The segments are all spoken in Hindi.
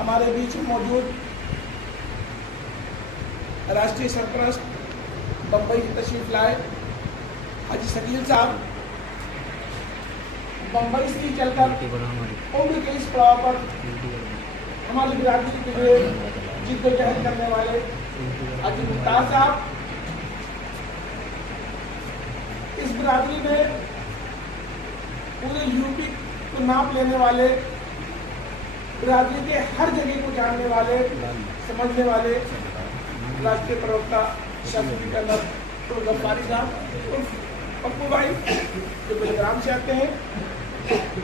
हमारे बीच में मौजूद राष्ट्रीय सरपरस्त बम्बई से तशरीफ लाए हाजी शकील साहब, बम्बई से ही चलकर उम्र के इस पड़ाव पर हमारी बिरादरी के लिए जिद्दोजहद करने वाले हाजी मुख्तार साहब, इस बिरादरी में पूरे यूपी को नाप लेने वाले, बिरादरी के हर जगह को जानने वाले, समझने वाले राष्ट्रीय प्रवक्ता शास्त्री कर्नल गफ्फारी साहब पप्पू भाई जो गुजरात से आते हैं,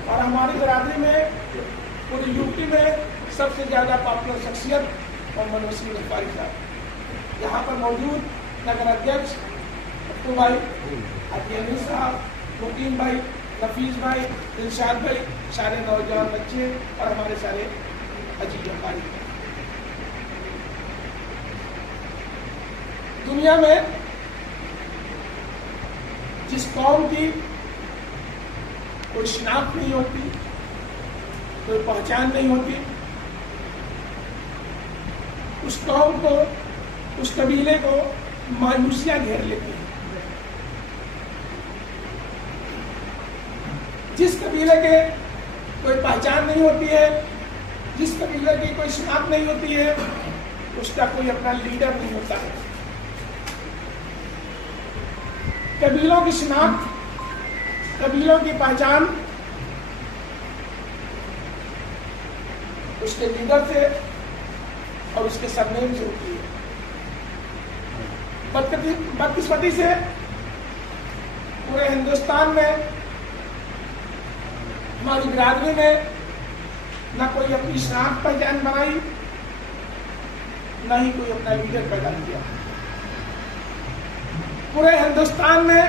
और हमारी बिरादरी में पूरी यूपी में सबसे ज़्यादा पॉपुलर शख्सियत और मनोज सिंह गफ्फारी साहब यहाँ पर मौजूद, नगर अध्यक्ष पप्पू भाई, हाजी अमीर साहब, मुकीम भाई, नफीस भाई, दिलशाद भाई, सारे नौजवान बच्चे और हमारे सारे अजीज व्यापारी। दुनिया में जिस कौम की कोई शिनाख्त नहीं होती, कोई पहचान नहीं होती, उस कौम को, उस कबीले को मायूसियां घेर लेती है। जिस कबीले के कोई पहचान नहीं होती है, जिस कबीले की कोई शिनाख्त नहीं होती है, उसका कोई अपना लीडर नहीं होता है। कबीलों की शिनाख्त, कबीलों की पहचान उसके लीडर से और उसके सरनेम से होती है। बदकिस्मती से पूरे हिंदुस्तान में हमारी बिरादरी में न कोई अपनी शिनाख्त पहचान बनाई, न ही कोई अपना लीडर पैदा किया। पूरे हिंदुस्तान में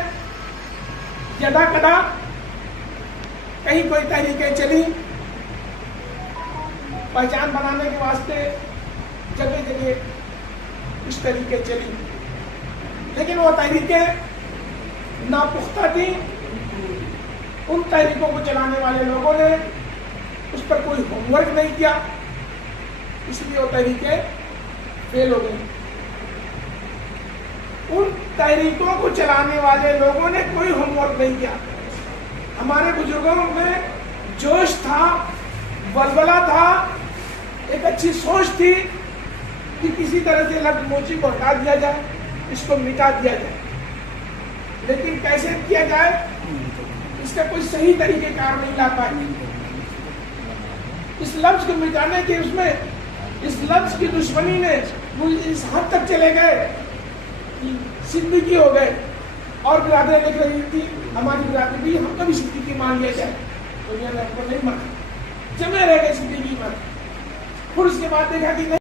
यदा कदा कहीं कोई तहरीकें चली, पहचान बनाने के वास्ते जगह जगह कुछ तरीके चली, लेकिन वो तहरीकें नापुख्ता थी। उन तहरीकों को चलाने वाले लोगों ने उस पर कोई होमवर्क नहीं किया, इसलिए वो तहरीकें फेल हो गई। उन तहरीकों को चलाने वाले लोगों ने कोई होमवर्क नहीं किया। हमारे बुजुर्गों में जोश था, बलबला था, एक अच्छी सोच थी कि किसी तरह से लफ्ज़ मोची को हटा दिया जाए, इसको मिटा दिया जाए, लेकिन कैसे किया जाए इसका कोई सही तरीक़ेकार नहीं ला पाए। इस लफ्ज़ को मिटाने के उसमें, इस लफ्ज़ की दुश्मनी ने वो इस हद तक चले गए, सिद्दीकी हो गए, और बिरादरी लिख रही थी हमारी बिरादरी भी हमको भी सिद्दीकी मान लिया जाए, तो हमको नहीं माना, जमे रह गए सिद्दीकी पर। फिर उसके बाद देखा कि नहीं,